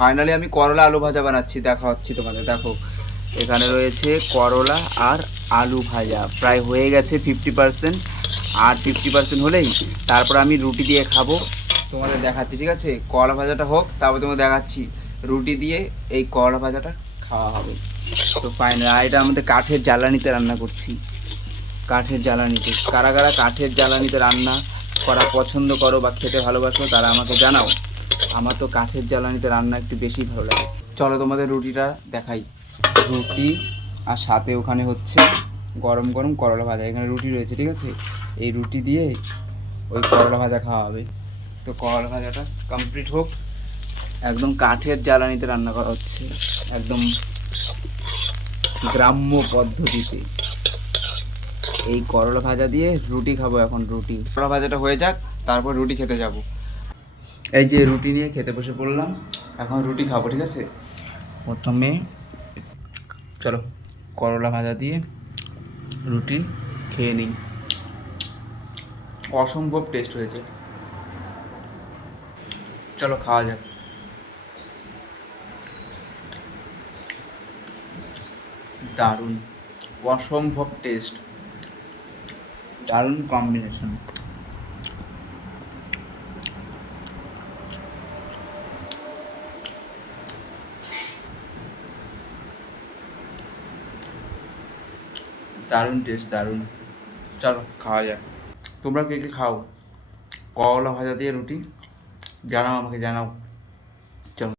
Finally আমি করলা আলু ভাজা বানাচ্ছি, দেখা হচ্ছে তোমাদের। দেখো এখানে রয়েছে করলা আর আলু ভাজা, প্রায় হয়ে গেছে 50%। আর 50% হলেই তারপর আমি রুটি দিয়ে খাবো, তোমাদের দেখাচ্ছি। ঠিক আছে, করলা ভাজাটা হোক, তারপর তোমাদের দেখাচ্ছি রুটি দিয়ে এই করলা ভাজাটা খাওয়া হবে। তো ফাইনাল, আর এটা আমাদের কাঠের জ্বালানিতে রান্না করছি। কাঠের জ্বালানিতে কারা কারা কাঠের জ্বালানিতে রান্না করা পছন্দ করো বা খেতে ভালোবাসো তারা আমাকে জানাও। আমার তো কাঠের জ্বালানিতে রান্না একটু বেশি ভালো লাগে। চলো তোমাদের রুটিটা দেখাই। রুটি আর সাথে ওখানে হচ্ছে গরম গরম করলা ভাজা। এখানে রুটি রয়েছে, ঠিক আছে, এই রুটি দিয়ে ওই করলা ভাজা খাওয়া হবে। তো করলা ভাজাটা কমপ্লিট হোক। একদম কাঠের জ্বালানিতে রান্না করা হচ্ছে, একদম গ্রাম্য পদ্ধতিতে। এই করলা ভাজা দিয়ে রুটি খাবো এখন। রুটি করলা ভাজাটা হয়ে যাক, তারপর রুটি খেতে যাব। এই যে রুটি নিয়ে খেতে বসে পড়লাম, এখন রুটি খাবো। ঠিক আছে, প্রথমে চলো করলা ভাজা দিয়ে রুটি খেয়ে নিই। অসম্ভব টেস্ট হয়েছে, চলো খাওয়া যাক। দারুণ, অসম্ভব টেস্ট, দারুণ কম্বিনেশন। দারুণ টেস্ট, দারুণ। চলো খাওয়া যাক। তোমরা কে কে খাও করলা ভাজা দিয়ে রুটি? জানাও, আমাকে জানাও।